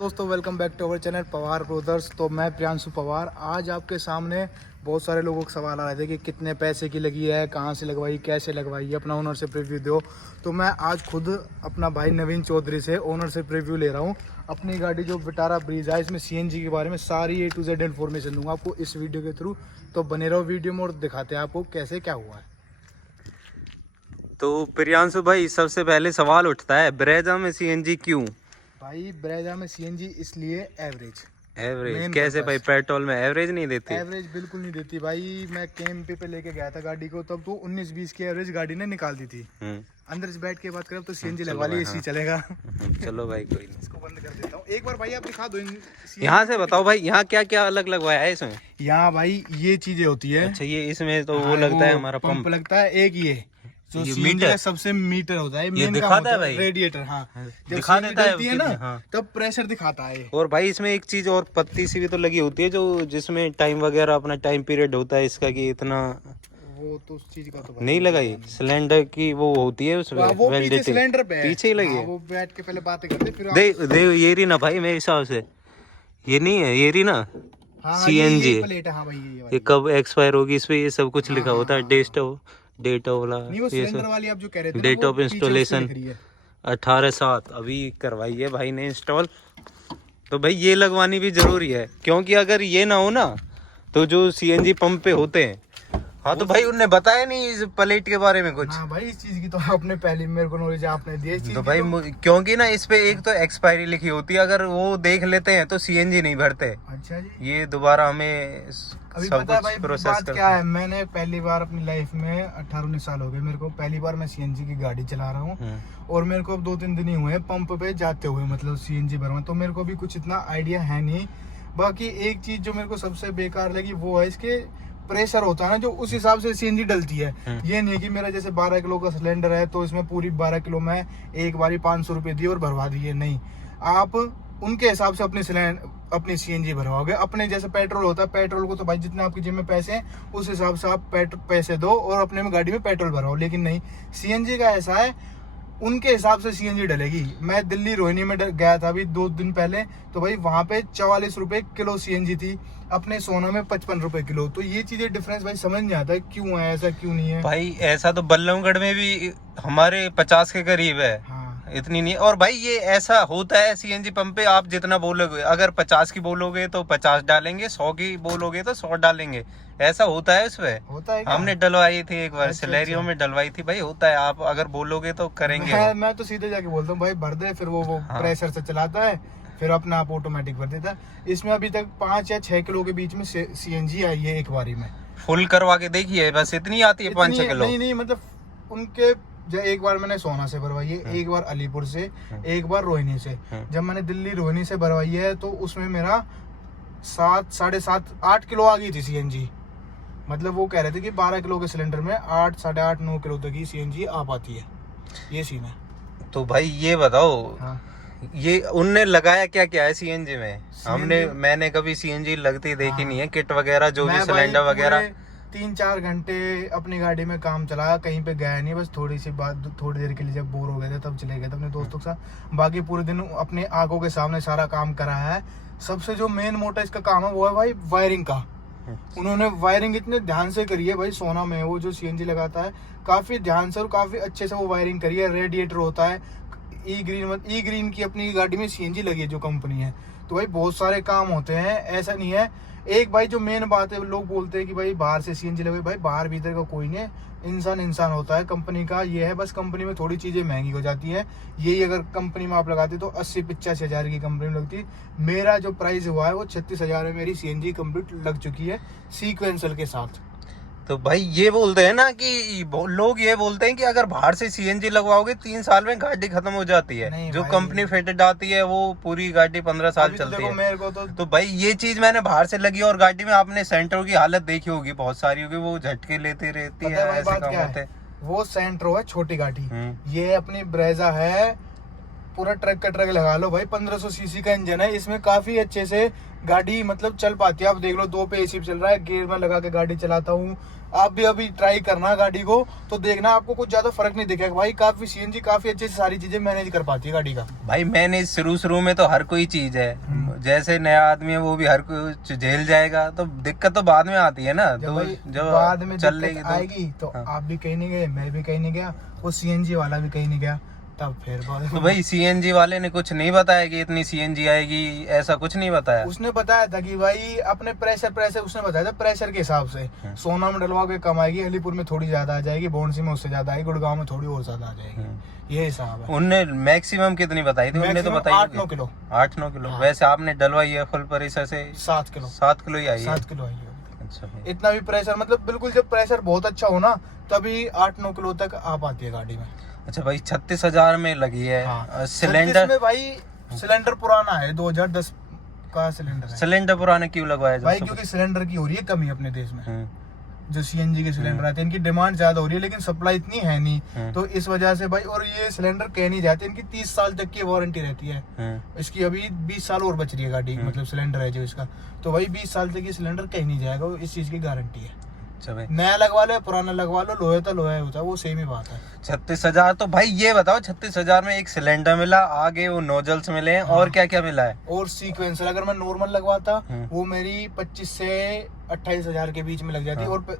दोस्तों welcome back to our channel Pawar brothers. तो मैं प्रियांशु पवार आज आपके सामने बहुत सारे लोगों के सवाल आ रहे थे कि कितने पैसे की लगी है, कहाँ से लगवाई, कैसे लगवाई, अपना ओनरशिप रिव्यू दो। तो मैं आज खुद अपना भाई नवीन चौधरी से ओनरशिप रिव्यू ले रहा हूँ। अपनी गाड़ी जो विटारा ब्रीज है इसमें सीएनजी के बारे में सारी A to Z इन्फॉर्मेशन दूंगा आपको इस वीडियो के थ्रू। तो बने रहो वीडियो में और दिखाते हैं आपको कैसे क्या हुआ है। तो प्रियांशु भाई, सबसे पहले सवाल उठता है ब्रेजा में सीएनजी क्यों? भाई ब्रेजा में सीएनजी इसलिए एवरेज कैसे भाई? पेट्रोल में एवरेज नहीं देती? एवरेज बिल्कुल नहीं देती भाई। मैं कैंप पे लेके गया था गाड़ी को, तब तो 19-20 की एवरेज गाड़ी ने निकाल दी थी। अंदर से बैठ के बात करें तो सीएनजी लगवा ली, एसी चलेगा। चलो भाई कोई नहीं, इसको बंद कर देता हूँ। एक बार भाई आप दिखा दो यहाँ से बताओ भाई, यहाँ क्या क्या अलग लगवाया है इसमें? यहाँ भाई ये चीजें होती है। अच्छा, ये इसमें तो वो लगता है हमारा पंप लगता है। एक ये जो ये सीएनजी मीटर का सबसे मीटर होता है, ये मेन दिखाता काम है होता भाई? रेडिएटर। हाँ, जब दिखा सीएनजी देता है डलती है ना, हाँ। तब प्रेशर दिखाता है। और भाई इसमें एक चीज और पत्ती सी भी तो लगी होती है जो जिसमें टाइम वगैरह अपना टाइम पीरियड होता है इसका, कि इतना वो तो उस चीज का तो नहीं लगाई। सिलेंडर की वो होती है उसमें वो पीछे सिलेंडर पे है। पीछे ही लगी है। वो बैठ के पहले बातें करते फिर दे ये रही ना भाई, मेरे हिसाब से ये नहीं है, ये रही ना सीएनजी CNG। प्लेट है। हाँ भाई ये ये कब एक्सपायर होगी इस पे ये सब कुछ लिखा होता है। डेट वाला नहीं, वो ये सिलेंडर सब, वाली आप जो कह रहे थे डेट ऑफ इंस्टॉलेशन है। 18/7 अभी करवाई है भाई ने इंस्टॉल। तो भाई ये लगवानी भी जरूरी है, क्योंकि अगर ये ना हो ना तो जो सीएनजी पंप पे होते हैं। हाँ तो भाई उनने बताया नहीं इस प्लेट के बारे में कुछ? हाँ भाई इस चीज की तो आपने पहले मेरे को नॉलेज आपने दी इस चीज तो की। भाई क्योंकि ना इस पे एक तो एक्सपायरी लिखी होती है, अगर वो देख लेते हैं तो सीएनजी नहीं भरते। अच्छा जी। ये दोबारा हमें अभी सब पता है कुछ भाई प्रोसेस बात करते क्या हैं। है, मैंने पहली बार अपनी लाइफ में 18-19 साल हो गए मेरे को, पहली बार मैं सीएनजी की गाड़ी चला रहा हूँ। और मेरे को अब 2-3 दिन ही हुए हैं पंप पे जाते हुए, मतलब सीएनजी भरवा। तो मेरे को भी कुछ इतना आइडिया है नहीं। बाकी एक चीज जो मेरे को सबसे बेकार लगी वो है इसके प्रेशर होता है ना, जो उस हिसाब से सीएनजी डलती है। ये नहीं है कि मेरा जैसे 12 किलो का सिलेंडर है तो इसमें पूरी 12 किलो में एक बारी 500 रुपये दिए और भरवा दिए। नहीं, आप उनके हिसाब से अपनी सीएनजी भरवाओगे। अपने जैसे पेट्रोल होता है, पेट्रोल को तो भाई जितने आपकी जेब में पैसे हैं उस हिसाब से आप पैसे दो और अपने में गाड़ी में पेट्रोल भराओ। लेकिन नहीं, सीएनजी का ऐसा है उनके हिसाब से सीएनजी डलेगी। मैं दिल्ली रोहिणी में गया था अभी 2 दिन पहले, तो भाई वहां पे 44 रुपए किलो सीएनजी थी, अपने सोना में 55 रुपए किलो। तो ये चीजें डिफरेंस भाई समझ नहीं आता है क्यों है ऐसा, क्यों नहीं है भाई ऐसा तो बल्लभगढ़ में भी हमारे 50 के करीब है। हाँ। इतनी नहीं। और भाई ये ऐसा होता है सीएनजी पंप पे, आप जितना बोलोगे, अगर 50 की बोलोगे तो 50 डालेंगे, 100 की बोलोगे तो 100 डालेंगे। ऐसा होता है उसमें। होता है क्या? हमने डलवाई थी एक बार, अच्छा, सिलेरियो में डलवाई थी भाई। होता है, आप अगर बोलोगे तो करेंगे। मैं तो सीधे जाके बोलता हूँ भाई भर दे, फिर वो प्रेशर से चलाता है, फिर अपना आप ऑटोमेटिक भर देता है। इसमें अभी तक 5 या 6 किलो के बीच में सीएनजी आई है एक बारी में। फुल करवा के देखिए, बस इतनी आती है 5-6 किलो। नहीं मतलब उनके एक बार मैंने सोना से भरवाई है, एक बार अलीपुर से, एक बार रोहिणी से। जब मैंने दिल्ली रोहिणी से भरवाई है तो उसमें मेरा 7, 7.5, 8 किलो आ गई थी सीएनजी। मतलब वो कह रहे थे कि 12 किलो के सिलेंडर में 8, 8.5, 9 किलो तक की सीएनजी आ पाती है। ये सीन है। तो भाई ये बताओ, हाँ। ये उनने लगाया क्या क्या है सीएनजी में? मैंने कभी सीएनजी लगती देखी नहीं है। किट वगैरह जो भी सिलेंडर वगैरह 3-4 घंटे अपनी गाड़ी में काम चलाया, कहीं पे गया नहीं, बस थोड़ी सी बात, थोड़ी देर के लिए जब बोर हो गए थे तब चले गए थे अपने दोस्तों के साथ। बाकी पूरे दिन अपने आंखों के सामने सारा काम कराया है। सबसे जो मेन मोटा इसका काम है वो है भाई वायरिंग का। उन्होंने वायरिंग इतने ध्यान से करी है भाई। सोना में वो जो सीएनजी लगाता है काफी ध्यान से और काफी अच्छे से वो वायरिंग करी है। रेडिएटर होता है ई ग्रीन की अपनी गाड़ी में सीएनजी लगी है जो कंपनी है। तो भाई बहुत सारे काम होते हैं, ऐसा नहीं है। एक भाई जो मेन बात है, लोग बोलते हैं कि भाई बाहर से सीएनजी लगे, भाई बाहर भीतर का कोई नहीं, इंसान होता है। कंपनी का ये है, बस कंपनी में थोड़ी चीजें महंगी हो जाती है। यही अगर कंपनी में आप लगाते तो 80-85 हजार की कंपनी में लगती। मेरा जो प्राइस हुआ है वो 36 हजार में मेरी सीएनजी कंप्लीट लग चुकी है सीक्वेंसर के साथ। तो भाई ये बोलते हैं ना कि लोग ये बोलते हैं कि अगर बाहर से सीएनजी लगवाओगे 3 साल में गाड़ी खत्म हो जाती है। जो कंपनी फिटेड आती है वो पूरी गाड़ी 15 साल चलती है। मेरे को तो भाई ये चीज मैंने बाहर से लगी और गाड़ी में आपने सेंट्रो की हालत देखी होगी, बहुत सारी होगी, वो झटके लेती रहती है। ऐसे काम होते हैं। वो सेंट्रो है छोटी गाड़ी, ये अपनी ब्रेजा है पूरा ट्रक का ट्रक लगा लो भाई, 1500 सीसी का इंजन है, इसमें काफी अच्छे से गाड़ी मतलब चल पाती है। आप देख लो 2 पे एसी चल रहा है, गियर में लगा के गाड़ी चलाता हूँ। आप भी अभी ट्राई करना गाड़ी को, तो देखना आपको कुछ ज्यादा फर्क नहीं दिखेगा भाई। काफी सीएनजी काफी अच्छे से सारी चीजें मैनेज कर पाती है गाड़ी का। भाई मैंने शुरू में तो हर कोई चीज है, जैसे नया आदमी है वो भी हर कुछ झेल जाएगा, तो दिक्कत तो बाद में आती है ना। तो जब बाद में चल लेगी आएगी तो हाँ। आप भी कहीं नहीं गए, मैं भी कहीं नहीं गया, वो सीएनजी वाला भी कहीं नहीं गया, तब फिर तो भाई सीएनजी वाले ने कुछ नहीं बताया कि इतनी सीएनजी आएगी, ऐसा कुछ नहीं बताया? उसने बताया था कि भाई अपने प्रेशर उसने बताया था प्रेशर के हिसाब से। सोना में डलवा के कम आएगी, अलीपुर में थोड़ी ज्यादा आ जाएगी, बॉन्सी में उससे ज्यादा आएगी, गुड़गांव में थोड़ी और ज्यादा आ जाएगी, ये हिसाब है। उनने मैक्सिमम कितनी बताई थी? उनने तो बताई 8-9 किलो। 8-9 किलो। वैसे आपने डलवाई है फुल प्रेशर से 7 किलो। 7 किलो ही आई है। 7 किलो आई है। अच्छा भाई। इतना भी प्रेशर मतलब बिल्कुल, जब प्रेशर बहुत अच्छा हो ना तभी 8-9 किलो तक आ पाती है गाड़ी में। अच्छा भाई 36,000 में लगी है। हाँ। सिलेंडर में भाई सिलेंडर पुराना है, 2010 का सिलेंडर है। सिलेंडर पुराने क्यों लगवाया भाई क्योंकि सिलेंडर की हो रही है कमी अपने देश में। जो सीएनजी के सिलेंडर आते हैं इनकी डिमांड ज्यादा हो रही है, लेकिन सप्लाई इतनी है नहीं, तो इस वजह से भाई। और ये सिलेंडर कह नहीं जाते, इनकी 30 साल तक की वारंटी रहती है। इसकी अभी 20 साल और बच रही है गाड़ी, मतलब सिलेंडर है जो इसका, तो भाई 20 साल तक ये सिलेंडर कहीं नहीं जाएगा, इस चीज की गारंटी है। अच्छा भाई। नया लगवा लो पुराना लगवा लो, लोहे तो लोहे होता है, वो सेम ही बात है। 36,000। तो भाई ये बताओ 36,000 में एक सिलेंडर मिला, आगे वो नोजल्स मिले हैं, और क्या क्या मिला है? और सीक्वेंसर अगर मैं नॉर्मल लगवाता वो मेरी 25 से 28,000 के बीच में लग जाती। और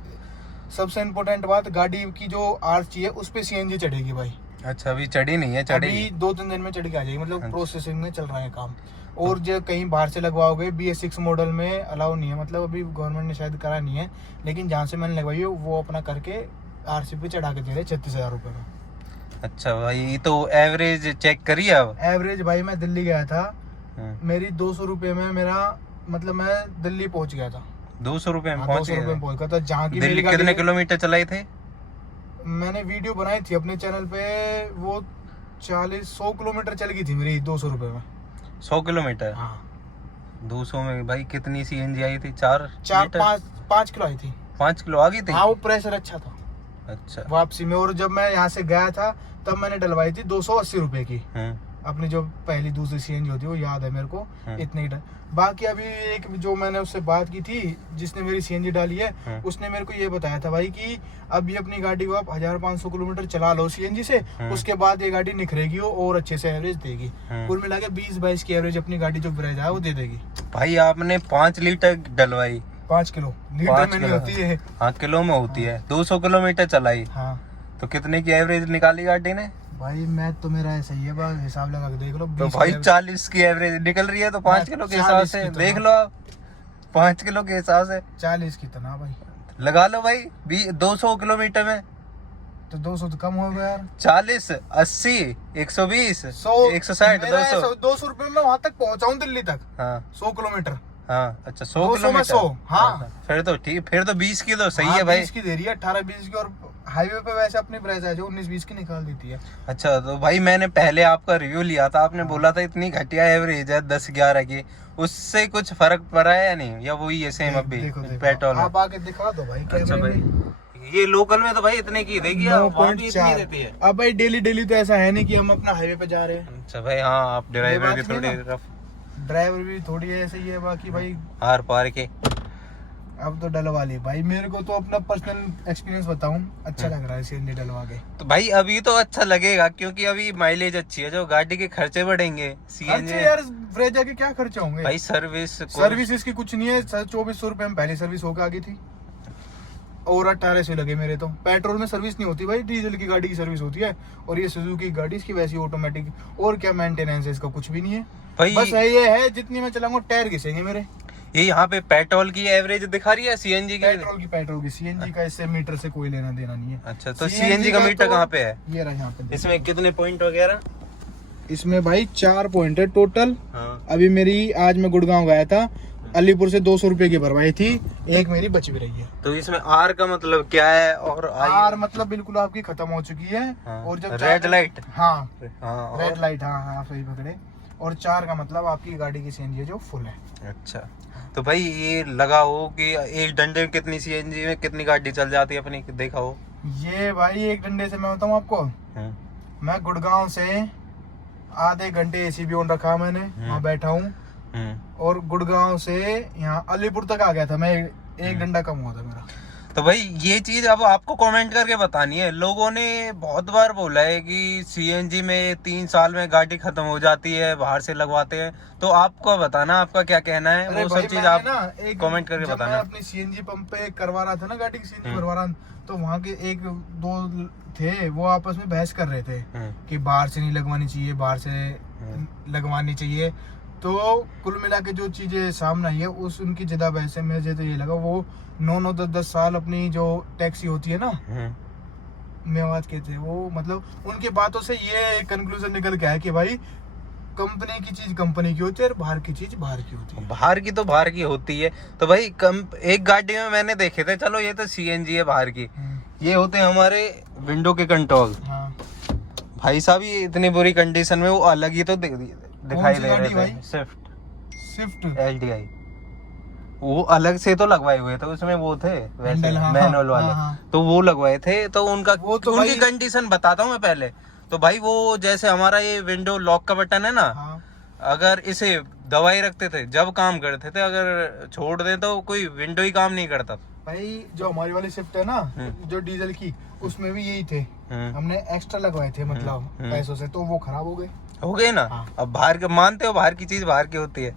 सबसे इम्पोर्टेंट बात, गाड़ी की जो आरसी है उस पे सीएनजी चढ़ेगी भाई। अच्छा अभी चढ़ी नहीं है? चढ़ेगी 2-3 दिन में चढ़ के आ जाएगी, मतलब प्रोसेसिंग में चल रहा है काम। और जो कहीं बाहर से लगवाओगे BS6 मॉडल में अलाउ नहीं है, मतलब अभी गवर्नमेंट ने शायद करा नहीं है, लेकिन जहाँ से मैंने लगवाई है वो अपना करके आरसी पे चढ़ा के दे रहे 36,000 रुपये में। अच्छा भाई, तो एवरेज चेक करिए अब? एवरेज भाई मैं दिल्ली गया था, मेरी 200 रुपये में मेरा मतलब मैं दिल्ली पहुंच गया था। 200 रुपये में 200 रुपये में पहुंच गया था। जहाँ की दिल्ली कितने किलोमीटर चलाई थे? मैंने वीडियो बनाई थी अपने चैनल पे, वो 100 किलोमीटर चल गई थी मेरी 200 रुपये में। 100 किलोमीटर? हाँ। 200 में भाई कितनी सीएनजी आई थी? 5 किलो आई थी। 5 किलो आ गई थी? हाँ, वो प्रेशर अच्छा था। अच्छा। वापसी में, और जब मैं यहाँ से गया था तब मैंने डलवाई थी 280 रुपए की। अपनी जो पहली दूसरी सीएनजी होती है वो याद है मेरे को, इतने ही। बाकी अभी एक जो मैंने उससे बात की थी जिसने मेरी सीएनजी डाली है, उसने मेरे को ये बताया था भाई कि अभी अपनी गाड़ी को आप 1500 किलोमीटर चला लो सीएनजी से, उसके बाद ये गाड़ी निखरेगी और अच्छे से एवरेज देगी। कुल मिला के 20-22 की एवरेज अपनी गाड़ी जो ब्रेज है वो दे देगी। भाई आपने 5 लीटर डलवाई? 5 किलो। लीटर में नहीं होती है। हाँ किलो में होती है। 200 किलोमीटर चलाई। हाँ। तो कितने की एवरेज निकाली गाड़ी ने? भाई मैं तो मेरा ऐसा ही है, बस हिसाब लगा के देख लो। तो भाई 40 की एवरेज निकल रही है, तो 5 किलो के हिसाब से देख लो आप। 5 किलो के हिसाब से 40 की तो ना भाई लगा लो भाई। 200 किलोमीटर में तो 200 तो कम हो गया यार। 40, 80, 120, 100, 160, 200 रुपए में वहां तक पहुंचाऊं दिल्ली तक। हाँ 100 किलोमीटर। हाँ अच्छा 100 किलोमीटर। किलोमीटर। हाँ फिर तो ठीक, फिर तो 20 की तो सही हाँ, है भाई। 20 की दे रही है, 18-20 की। और हाईवे पे वैसे अपनी प्राइस है जो 19-20 की निकाल देती है। अच्छा तो भाई मैंने पहले आपका रिव्यू लिया था, आपने बोला था इतनी घटिया एवरेज है 10-11 की, उससे कुछ फर्क पड़ा है या नहीं, या वही है सेम अभी पेट्रोल में? आप आके दिखा दो भाई। अच्छा भाई ये लोकल में तो भाई इतने की देगी, वहाँ भी इतनी देती है? अब भाई डेली तो ऐसा है नहीं कि हम अपना हाईवे पे जा रहे हैं। अच्छा भाई हाँ, आप ड्राइवर भी थोड़ी रफ, ड्राइवर भी थोड़ी ऐसे ही है। बाकी भाई हार पार के अब तो डलवा ली भाई। मेरे को तो अपना पर्सनल एक्सपीरियंस बताऊं, अच्छा लग रहा है सीएनजी डलवा के। तो भाई अभी तो अच्छा लगेगा क्योंकि अभी माइलेज अच्छी है, जो गाड़ी के खर्चे बढ़ेंगे सीएनजी यार ब्रेजा के क्या खर्चे होंगे भाई? सर्विस इसकी कुछ नहीं है। 2400 रुपए में पहली सर्विस होकर आ गई थी, और 1800 लगे मेरे। तो पेट्रोल में सर्विस नहीं होती भाई, डीजल की गाड़ी की सर्विस होती है। और ये सुजुकी की गाड़ी, इसकी वैसी ऑटोमेटिक, और क्या मेंटेनेंस है इसका? कुछ भी नहीं है भाई। बस ये है जितनी मैं चलाऊंगा टायर घिसेंगे मेरे। ये यहाँ पे पेट्रोल की एवरेज दिखा रही है, सीएनजी की? पेट्रोल की सीएनजी का इससे मीटर से कोई लेना देना नहीं है। अच्छा तो सीएनजी का मीटर कहाँ पे है? ये रहा यहाँ पे। इसमें कितने पॉइंट वगैरह? इसमें भाई 4 पॉइंट है टोटल। हाँ। अभी मेरी, आज मैं गुड़गांव गया था, अलीपुर से 200 रुपए की भरवाई थी, एक मेरी बच भी रही है। तो इसमें आर का मतलब क्या है? और आर मतलब बिल्कुल आपकी खत्म हो चुकी है। हाँ। और जब रेड लाइट, हाँ रेड लाइट, हाँ सही पकड़े। और 4 का मतलब आपकी गाड़ी की सीएनजी जो फुल है। अच्छा तो भाई ये लगा हो कि एक डंडे में कितनी सीएनजी में कितनी गाड़ी चल जाती है अपनी, देखा हो? ये भाई एक डंडे से मैं बताऊँ आपको, मैं गुड़गांव से आधे घंटे एसी भी ऑन रखा मैंने, वहाँ बैठा हूँ। और गुड़गांव से यहाँ अलीपुर तक आ गया था मैं, 1 घंटा कम हुआ था मेरा। तो भाई ये चीज अब आपको कमेंट करके बतानी है। लोगों ने बहुत बार बोला है कि सीएनजी में 3 साल में गाड़ी खत्म हो जाती है, बाहर से लगवाते हैं। तो आपको बताना, आपका क्या कहना है, वो सब चीज आप कमेंट करके बताना। मैं अपनी सीएनजी पंप पे करवा रहा था ना गाड़ी की सीएनजी भरवा रहा, तो वहाँ के 1-2 थे, वो आपस में बहस कर रहे थे कि बाहर से नहीं लगवानी चाहिए, बाहर से लगवानी चाहिए। तो कुल मिला के जो चीजें सामने आई है उस उनकी ज्यादा बहस है। मुझे तो ये लगा वो 9-9, 10-10 साल अपनी जो टैक्सी होती है ना, मेवात के थे वो, मतलब उनकी बातों से ये कंक्लूजन निकल के आया कि भाई कंपनी की चीज कंपनी की होती है और बाहर की चीज बाहर की होती है। बाहर की तो बाहर की होती है। तो भाई एक गाड़ी में मैंने देखे थे, चलो ये तो सीएनजी है बाहर की, ये होते हैं हमारे विंडो के कंट्रोल। हाँ। भाई साहब ये इतनी बुरी कंडीशन में, वो अलग ही तो दिखाई दे रहे थे। स्विफ्ट LDI वो अलग से तो लगवाए हुए थे, उसमें वो थे वैसे मैनुअल वाले। तो वो लगवाए थे, तो उनका तो उनकी कंडीशन बताता हूँ मैं पहले। तो भाई वो जैसे हमारा ये विंडो लॉक का बटन है ना, अगर इसे दबाई रखते थे जब काम करते थे, अगर छोड़ दे तो कोई विंडो ही काम नहीं करता। भाई जो हमारी वाली शिफ्ट है ना, जो डीजल की, उसमें भी यही थे। हमने एक्स्ट्रा लगवाए थे मतलब पैसों से, तो वो खराब हो गए ना। अब बाहर के मानते हो, बाहर की चीज बाहर की होती है।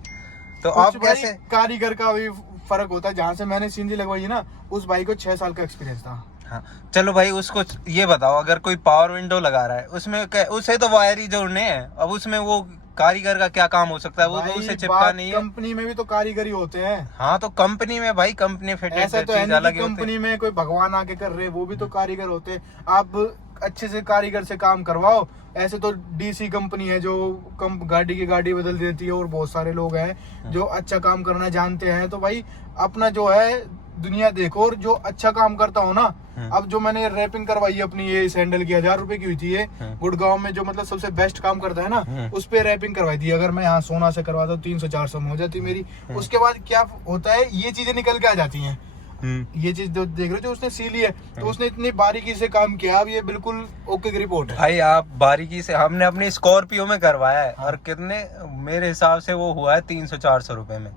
तो आप कैसे, कारीगर का भी फर्क होता है। जहाँ से मैंने सीएनजी लगवाई है ना, उस भाई को 6 साल का एक्सपीरियंस था। हाँ चलो भाई, उसको ये बताओ, अगर कोई पावर विंडो लगा रहा है उसमें उसे तो वायर ही जोड़ने हैं। अब उसमें वो कारीगर का क्या काम हो सकता है, वो तो उसे चिपका नहीं है। कंपनी में भी तो कारीगर ही होते हैं। हाँ तो कंपनी में भाई, कंपनी फिटेड ऐसा तो है नहीं कि कंपनी में कोई भगवान आके कर रहे, वो भी तो कारीगर होते हैं। आप अच्छे से कारीगर से काम करवाओ। ऐसे तो डीसी कंपनी है जो गाड़ी की गाड़ी बदल देती है, और बहुत सारे लोग हैं जो अच्छा काम करना जानते हैं। तो भाई अपना जो है दुनिया देखो, और जो अच्छा काम करता हो ना। अब जो मैंने रैपिंग करवाई है अपनी, ये सैंडल की 1000 रुपए की हुई थी ये, गुड़गांव में जो मतलब सबसे बेस्ट काम करता है ना, उस पे रैपिंग करवाई थी। अगर मैं यहाँ सोना से करवाता 300-400 में हो जाती मेरी। उसके बाद क्या होता है, ये चीजें निकल के आ जाती हैं। ये चीज जो देख रहे हो, जो उसने सीली है, तो उसने इतनी बारीकी से काम किया। अब ये बिल्कुल ओके की रिपोर्ट है भाई। आप बारीकी से, हमने अपनी स्कॉर्पियो में करवाया है। और कितने, मेरे हिसाब से वो हुआ है 300-400 रुपए में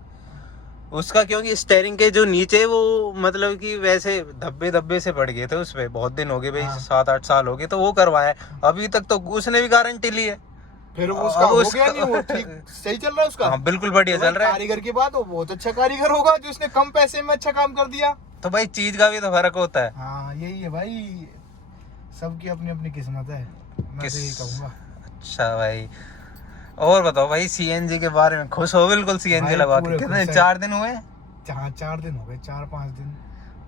उसका। क्योंकि स्टेयरिंग के जो नीचे वो मतलब कि वैसे धब्बे से पड़ गए थे उसपे, बहुत दिन हो गए भाई, 7-8 साल हो गए। तो वो करवाया है। अभी तक तो उसने भी गारंटी ली है। फिर उसका हो गया नहीं, वो ठीक सही चल रहा है उसका। हाँ बिल्कुल बढ़िया चल रहा है। कारीगर की बात, वो बहुत अच्छा कारीगर होगा जो उसने कम पैसे में अच्छा काम कर दिया। तो भाई चीज का भी तो फर्क होता है। हाँ यही है भाई, सबकी अपनी अपनी किस्मत है, मैं तो यही कहूँगा। अच्छा भाई, और बताओ भाई, सीएनजी के बारे में खुश हो? बिल्कुल सीएनजी लगा के कितने, 4 दिन हुए? 4 दिन हो गए, 4-5 दिन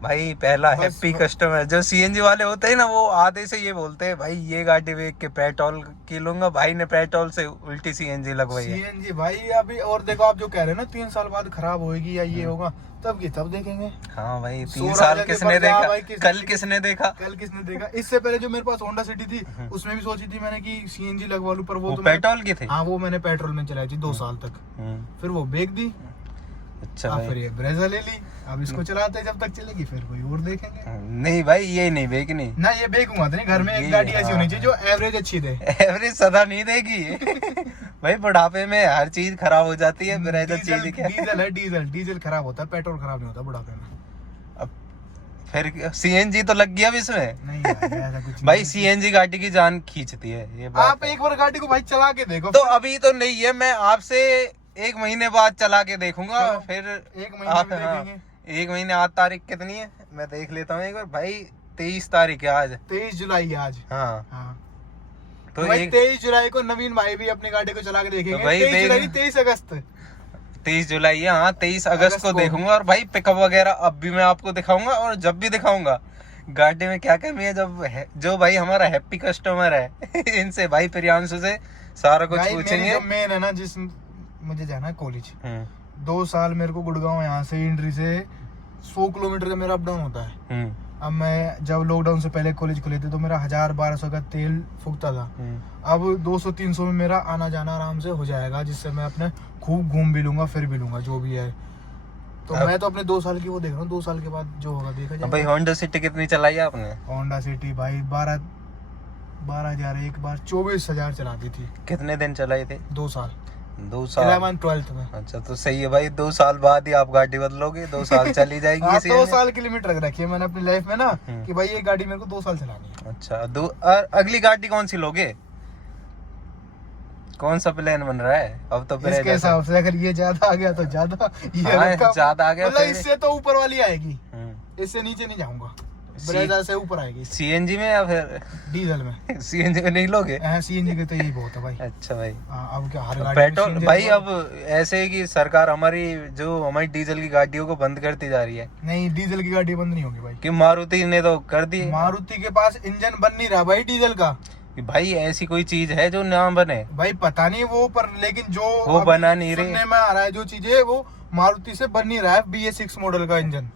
भाई। पहला हैप्पी कस्टमर। जो सीएनजी वाले होते हैं ना, वो आधे से ये बोलते हैं भाई ये गाड़ी देख के पेट्रोल की लूंगा। भाई ने पेट्रोल से उल्टी सीएनजी लगवाई है। सीएनजी भाई अभी, और देखो आप जो कह रहे हैं ना 3 साल बाद खराब होगी या ये होगा, तब की तब देखेंगे। हाँ भाई 3 साल किसने देखा, कल किसने देखा? इससे पहले जो मेरे पास होंडा सिटी थी, उसमें भी सोची थी मैंने कि सीएनजी लगवा लूं, पर वो तो पेट्रोल की थी। हाँ वो मैंने पेट्रोल में चलाई थी 2 साल तक, फिर वो बेच दी। अच्छा भाई, फिर ये ब्रेजा ले ली। अब इसको चलाते जब तक चलेगी, फिर कोई और देखेंगे। नहीं भाई ये नहीं बेचनी ना, ये बेचूंगा तो नहीं। घर में एक गाड़ी ऐसी होनी चाहिए जो एवरेज अच्छी दे। एवरेज सदा नहीं देगी भाई, बुढ़ापे में हर चीज खराब हो जाती है। ब्रेजा चीज क्या, डीजल है, डीजल खराब होता है, पेट्रोल खराब नहीं होता बुढ़ापे में। अब फिर सीएनजी तो लग गया अब इसमें। नहीं ऐसा कुछ भाई सीएनजी गाड़ी की जान खींचती है, ये बात आप एक बार गाड़ी को भाई चला के देखो। तो अभी तो नहीं है, मैं आपसे 1 महीने बाद चला के देखूंगा। फिर 1 महीने में देखेंगे। 1 महीने। आज तारीख कितनी है, मैं देख लेता हूँ एक बार भाई। 23 तारीख है आज, 23 जुलाई है आज। हाँ तो 23 जुलाई को नवीन भाई भी अपनी गाड़ी को चला के देखेंगे। 23 अगस्त 23 जुलाई है, हाँ 23 अगस्त को देखूंगा। और भाई पिकअप वगैरह अब भी मैं आपको दिखाऊंगा, और जब भी दिखाऊंगा गाड़ी में क्या कमी है। जो भाई हमारा हैप्पी कस्टमर है इनसे भाई, प्रियांशु से सारा कुछ पूछेंगे। मेन है ना, जिस मुझे जाना है कॉलेज, 2 साल मेरे को गुड़गांव यहाँ से इंड्री से 100 किलोमीटर का मेरा अप डाउन होता है। अब मैं जब लॉकडाउन से पहले कॉलेज खुले थे तो मेरा 1000-1200 का तेल फूकता था। अब 200-300 में मेरा आना जाना आराम से हो जाएगा, जिससे मैं अपने खूब घूम भी लूंगा, फिर भी लूंगा, जो भी है। तो मैं तो अपने 2 साल की वो देख रहा हूँ, 2 साल के बाद जो होगा देखा जाएगा। भाई होंडा सिटी कितनी चलाई है आपने? होंडा सिटी भाई 12,000 एक बार, 24,000 चलाती थी। कितने दिन चलाई थे? 2 साल, 2 साल। 11th-12th में। अच्छा तो सही है भाई, 2 साल बाद ही आप गाड़ी बदलोगे, 2 साल चली जाएगी हाँ, इसी 2 में। साल की लिमिट रख रखी है मैंने अपनी लाइफ में ना, कि भाई ये गाड़ी मेरे को 2 साल चलानी है। अच्छा, अगली गाड़ी कौन सी लोगे? कौन सा प्लान बन रहा है अब? तो इसके हिसाब से अगर ये ज्यादा आ गया तो ज्यादा, ये हाँ, रखा- ज्यादा आ गया मतलब फिर- इससे तो ऊपर वाली आएगी, इससे नीचे नहीं जाऊंगा। ब्रेजा से ऊपर आएगी सीएनजी में या फिर डीजल में। सीएनजी में नहीं लोगे? सीएनजी के तो यही बहुत है भाई। अच्छा भाई, अब क्या हर गाड़ी पेट्रोल में CNG भाई लगवा- अब ऐसे है कि सरकार हमारी डीजल की गाड़ियों को बंद करती जा रही है नहीं, डीजल की गाड़ी बंद नहीं होगी भाई। कि मारुति ने तो कर दी। मारुति के पास इंजन बन नहीं रहा भाई डीजल का। कि भाई ऐसी कोई चीज है जो ना बने? भाई पता नहीं वो, पर लेकिन जो वो अभी बना नहीं रही। सुनने में आ रहा है जो चीजें, वो मारुति से बन नहीं रहा है BS6 मॉडल का इंजन,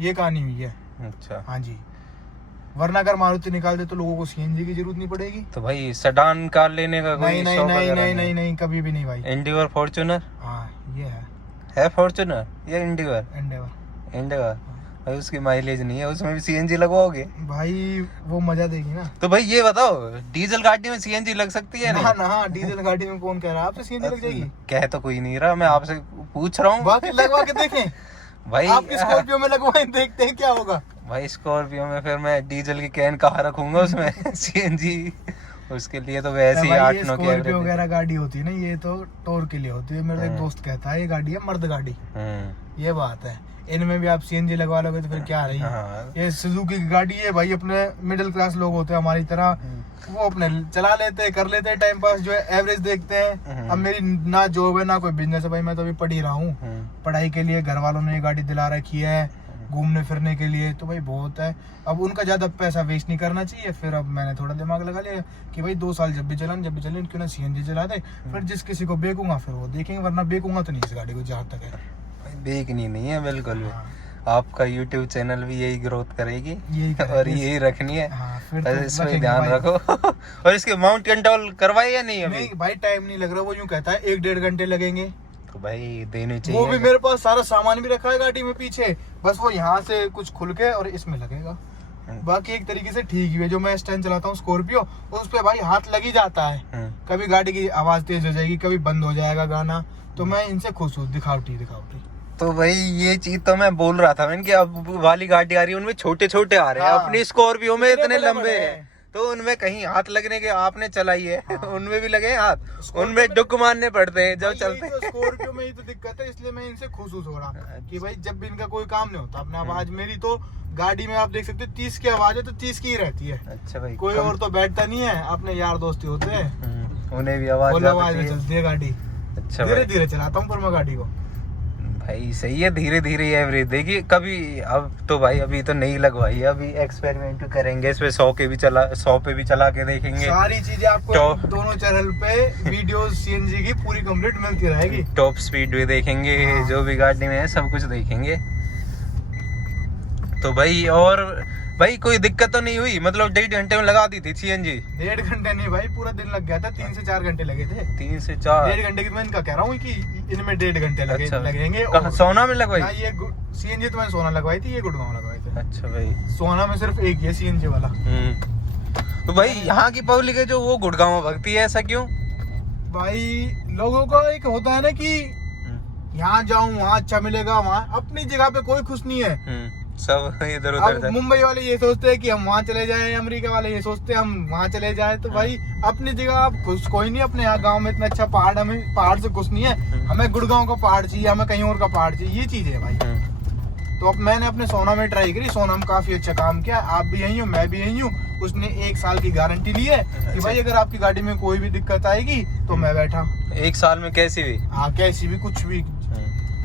ये कहानी हुई है। अच्छा, हाँ जी, वरना अगर मारुति निकाल दे तो लोगों को सीएनजी की जरूरत नहीं पड़ेगी। तो भाई सेडान कार लेने का कोई नहीं नहीं शौक नहीं वगैरह नहीं नहीं नहीं, कभी भी नहीं भाई। इंडिवर फॉर्च्यूनर हाँ ये है फॉर्च्यूनर या इंडिवर? एंडेवर। इंडिवर भाई, उसकी माइलेज नहीं है, उसमें भी सीएनजी लगवाओगे? भाई वो मजा देगी ना। तो भाई ये बताओ, डीजल गाड़ी में सीएनजी लग सकती है? ना नहीं ना, डीजल गाड़ी में कौन कह रहा है आपसे सीएनजी लग जाएगी? कह तो कोई नहीं रहा, मैं आपसे पूछ रहा हूँ। बाकी लगवा के देखें भाई आपकी स्कॉर्पियो में लगवाएं, देखते हैं क्या होगा। भाई स्कॉर्पियो में फिर मैं डीजल की कैन कहाँ रखूंगा उसमें सीएनजी? उसके लिए तो वैसे ही भाई 8-9 ये की स्कॉर्पियो एवरेज। वगैरह गाड़ी होती है ना, ये तो टोर के लिए होती है। मेरा एक दोस्त कहता है ये गाड़ी है मर्द गाड़ी, ये बात है। इनमें भी आप सीएनजी लगवा लोगे तो फिर क्या रही। हाँ। ये सुजुकी की गाड़ी है भाई, अपने मिडिल क्लास लोग होते हैं हमारी तरह, वो अपने चला लेते हैं, कर लेते हैं टाइम पास, जो है एवरेज देखते हैं। अब मेरी ना जॉब है ना कोई बिजनेस है भाई, मैं तो अभी पढ़ ही रहा हूँ। पढ़ाई के लिए घर वालों ने ये गाड़ी दिला रखी है, घूमने फिरने के लिए, तो भाई बहुत है। अब उनका ज्यादा पैसा वेस्ट नहीं करना चाहिए। फिर अब मैंने थोड़ा दिमाग लगा लिया कि भाई 2 साल जब भी चले क्यों ना सीएनजी चला दे। फिर जिस किसी को बेकूंगा फिर वो देखेंगे, वरना बेकूंगा तो नहीं इस गाड़ी को, जहाँ तक है। देखनी नहीं है बिल्कुल भी। हाँ। आपका YouTube चैनल भी यही ग्रोथ करेगी, यही करेगी। और यही रखनी है। हाँ, फिर बस तो इसमें रखेंगे ध्यान भाई। रखो। और इसके माउंट कंट्रोल करवाए या नहीं अभी? नहीं भाई, टाइम नहीं लग रहा। वो यूं कहता है 1-1.5 घंटे लगेंगे। तो भाई देने वो चाहिए। भी मेरे पास सारा सामान भी रखा है गाड़ी में पीछे, बस वो यहाँ से कुछ खुल के और इसमें लगेगा। बाकी एक तरीके से ठीक ही है। जो मैं इस टाइम चलाता हूँ स्कॉर्पियो, उस पे भाई हाथ लग ही जाता है। कभी गाड़ी की आवाज तेज हो जाएगी, कभी बंद हो जाएगा गाना, तो मैं इनसे खुश हूँ। दिखावटी। तो भाई ये चीज तो मैं बोल रहा था मैंने कि अब वाली गाड़ी आ रही है उनमें छोटे छोटे आ रहे हैं। हाँ। अपनी स्कॉर्पियो में इतने इतने बड़े लंबे बड़े हैं, हैं। तो उनमें कहीं हाथ लगने के, आपने चलाई है हाँ। उनमें भी लगे हैं हाथ, स्कॉर्पियो उनमें में- डुक मारने पड़ते हैं जब भाई चलते यही तो स्कॉर्पियो में ही तो दिक्कत है, इसलिए मैं इनसे खुश हूँ थोड़ा, कि भाई जब भी इनका कोई काम नहीं होता। अपने आवाज मेरी तो गाड़ी में आप देख सकते हो 30 की आवाज है तो 30 की ही रहती है। अच्छा भाई, कोई और तो बैठता नहीं है, अपने यार दोस्ती होते हैं, उन्हें भी आवाज फुल आवाज आती में है। चलती है गाड़ी। अच्छा धीरे भाई, धीरे चलाता हूँ पर मैं गाड़ी को। भाई सही है, धीरे धीरे एवरेज देखिए कभी। अब तो भाई अभी तो नहीं लगवाई है, अभी एक्सपेरिमेंट करेंगे इस पे, 100 पे भी चला के देखेंगे। सारी चीजें आपको तो- दोनों चैनल पे वीडियो सीएनजी की पूरी कंप्लीट मिलती रहेगी। टॉप स्पीड भी देखेंगे, हाँ। जो भी गाड़ी में है सब कुछ देखेंगे। तो भाई और भाई कोई दिक्कत तो नहीं हुई? मतलब 1.5 घंटे में लगा दी थी सीएनजी? 1.5 घंटे नहीं भाई, पूरा दिन लग गया था। 3 से 4 घंटे लगे थे। 3 से 4? 1.5 घंटे की मैं इनका कह रहा हूँ कि इनमें 1.5 घंटे लगेंगे। कहाँ, सोना में लगवाई? हाँ, ये सीएनजी तो मैंने सोना लगवाई थी, ये गुड़गांव लगवाई थी। अच्छा भाई, सोना में सिर्फ एक ही है सीएनजी वाला। तो भाई यहाँ की पब्लिक है जो वो गुड़गांव भगती है, ऐसा क्यों? भाई लोगों का एक होता है ना कि यहाँ जाऊँ वहाँ अच्छा मिलेगा, वहाँ अपनी जगह पे कोई खुश नहीं है। सब इधर अब उधर। मुंबई वाले ये सोचते हैं कि हम वहाँ चले जाएं, अमेरिका वाले ये सोचते हैं हम वहाँ चले जाएं। तो भाई अपनी जगह आप खुश कोई नहीं। अपने यहाँ गांव में इतना अच्छा पहाड़, हमें पहाड़ से खुश नहीं है। हमें गुड़गांव का पहाड़ चाहिए, हमें कहीं और का पहाड़ चाहिए, ये चीज है भाई। तो अब मैंने अपने सोना में ट्राई करी, सोना में काफी अच्छा काम किया। आप भी यही हो, मैं भी यही हूँ। उसने 1 साल की गारंटी ली है कि भाई अगर आपकी गाड़ी में कोई भी दिक्कत आएगी तो मैं बैठा। 1 साल में कैसी भी? हाँ, कैसी भी, कुछ भी,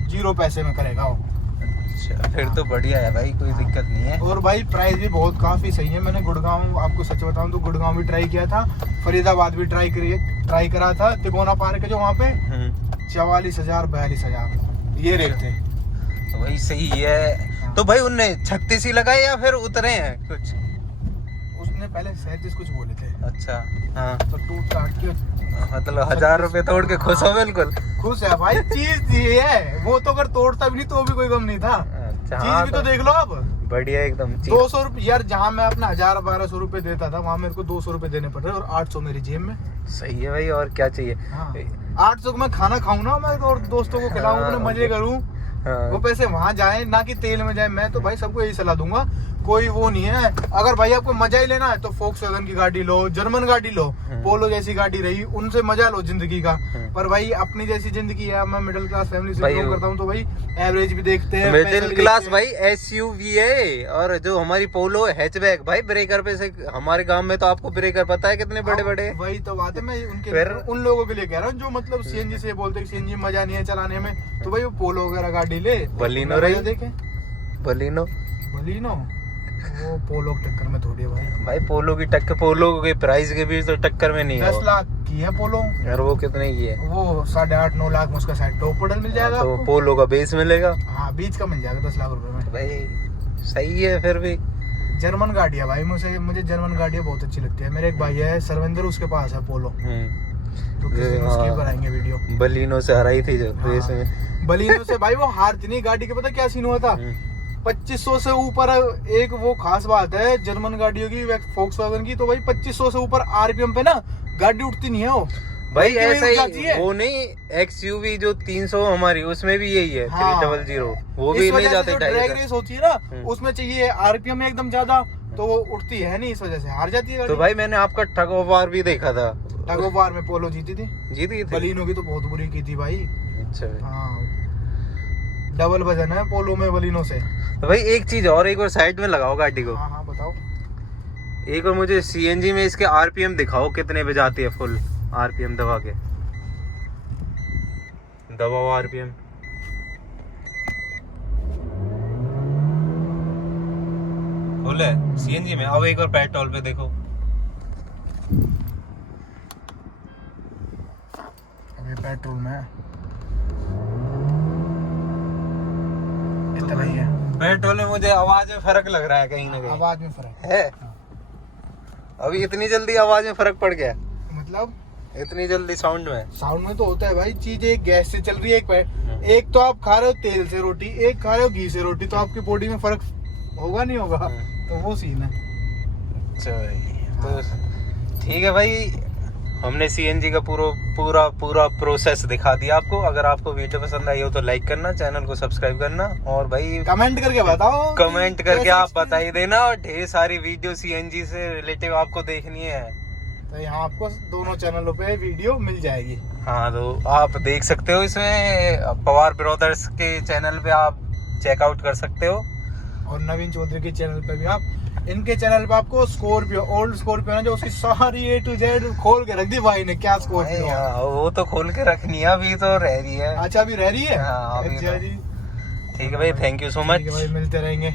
0 पैसे में करेगा वो। अच्छा, फिर तो बढ़िया है भाई, कोई दिक्कत नहीं है। और भाई प्राइस भी बहुत काफी सही है। मैंने गुड़गांव, आपको सच बताऊं तो गुड़गांव भी ट्राई किया था, फरीदाबाद भी ट्राई करा था। तिकोना पार्क है जो वहाँ पे, 44,000 42,000 ये रेट थे। तो भाई सही है। तो भाई उनने 36 ही लगाए या फिर उतरे हैं कुछ? उसने पहले 37 कुछ बोले थे। अच्छा, हाँ, तो टूट काट के मतलब 1000 रुपए तोड़ के खुश हो बिल्कुल? खुश है भाई, चीज ये है। वो तो अगर तोड़ता भी नहीं तो भी कोई गम नहीं था। अच्छा चीज हाँ भी तो देख लो आप। बढ़िया एकदम 200 रुपये यार, जहाँ मैं अपना 1000-1200 रुपये देता था, वहाँ मेरे को 200 रुपये देने पड़ रहे और 800 मेरी जेब में। सही है भाई, और क्या चाहिए। हाँ 800 को मैं खाना खाऊं ना मैं, और दोस्तों को खिलाऊं, अपने मजे करूं, वो पैसे वहाँ जाए ना कि तेल में जाए। मैं तो भाई सबको यही सलाह दूंगा, कोई वो नहीं है। अगर भाई आपको मजा ही लेना है तो फोक्सवैगन की गाड़ी लो, जर्मन गाड़ी लो, पोलो जैसी गाड़ी रही, उनसे मजा लो जिंदगी का। पर भाई अपनी जैसी जिंदगी है, मैं मिडिल क्लास फैमिली से बिलोंग करता हूँ, तो भाई एवरेज भी देखते हैं, मिडिल क्लास भाई एसयूवी है। और जो हमारी पोलो हैचबैक भाई, ब्रेकर पे से हमारे गांव में तो आपको ब्रेकर पता है कितने बड़े बड़े। वही तो बात है, मैं उनके उन लोगों के लिए कह रहा हूँ जो मतलब सीएनजी से बोलते हैं सीएनजी मजा नहीं है चलाने में, तो भाई वो पोलो वगैरह गाड़ी ले। बलिनो रही, देखे बलिनो वो पोलो की टक्कर में थोड़ी है भाई। पोलो की टक्कर, पोलो के प्राइस के भी तो टक्कर में नहीं है। 10 लाख की है पोलो, और वो कितने की है? वो 8.5-9 लाख में उसका शायद टॉप मॉडल मिल जाएगा तो आपको। पोलो का बेस मिलेगा। हाँ बीच का मिल जाएगा 10 लाख रुपए में भाई सही है फिर भी। जर्मन गाड़ी है भाई, मुझे जर्मन गाड़ियाँ बहुत अच्छी लगती है। मेरे एक भाई है सर्वेंद्र, उसके पास है पोलो, तो किसी दिन उसकी बनाएंगे वीडियो। बलिनो से हराई थी जो रेस में। बलिनो से भाई वो हारती नहीं गाड़ी के, पता क्या सीन हुआ था? 2500 से ऊपर एक वो खास बात है जर्मन गाड़ियों की, फोक्सवैगन की, तो भाई 2500 से ऊपर आरपीएम पे ना गाड़ी उठती नहीं है वो भाई। ऐसा ही वो नहीं, एक्सयूवी जो 300 हमारी उसमें भी यही है। 300 वो भी नहीं जाते। ड्रैग रेस होती है ना, उसमें चाहिए आरपीएम एकदम ज्यादा, तो वो उठती है नहीं, इस वजह से हार जाती है। तो भाई मैंने आपका टग ऑफ वार भी देखा था। टग ऑफ वार में पोलो जीती थी। बलिनो की तो बहुत बुरी की थी भाई। अच्छा हाँ डबल वजन है पोलो में बलिनो से। तो भाई एक चीज और, एक बार साइड में लगाओ गाड़ी को। हाँ बताओ। एक बार मुझे सीएनजी में इसके आरपीएम दिखाओ कितने पे जाती है फुल आरपीएम दबा के। दबाओ आरपीएम। फुल है सीएनजी में। अब एक बार पेट्रोल पे देखो। अभी पेट्रोल में इतना ही है। पेट्रोल में मुझे आवाज में फर्क लग रहा है कहीं ना कहीं। आवाज में फर्क है। अभी इतनी जल्दी आवाज में फर्क पड़ गया? मतलब इतनी जल्दी साउंड में तो होता है भाई। चीज एक गैस से चल रही है, एक तो आप खा रहे हो तेल से रोटी, एक खा रहे हो घी से रोटी, तो आपकी बॉडी में फर्क होगा नहीं होगा? तो वो सीन है। अच्छा भाई, तो ठीक है भाई, हमने सीएनजी का पूरा प्रोसेस दिखा दिया आपको। अगर आपको वीडियो पसंद आई हो तो लाइक करना, चैनल को सब्सक्राइब करना, और भाई कमेंट करके बताओ। कमेंट करके आप बता ही देना। और ढेर सारी वीडियो सीएनजी से रिलेटिव आपको देखनी है तो यहाँ आपको दोनों चैनलों पे वीडियो मिल जाएगी। हाँ तो आप देख सकते हो, इसमें पवार ब्रदर्स के चैनल पे आप चेकआउट कर सकते हो, और नवीन चौधरी के चैनल पे भी आप, इनके चैनल पे आपको स्कॉर्पियो, ओल्ड स्कॉर्पियो ना, जो उसकी सारी A to Z खोल के रख दी भाई ने। क्या स्कॉर्पियो? वो तो खोल के रखनी है, अभी तो रह रही है। अच्छा अभी रह रही है। हाँ, अभी अच्छा तो। जी ठीक है भाई, थैंक यू सो मच भाई, मिलते रहेंगे।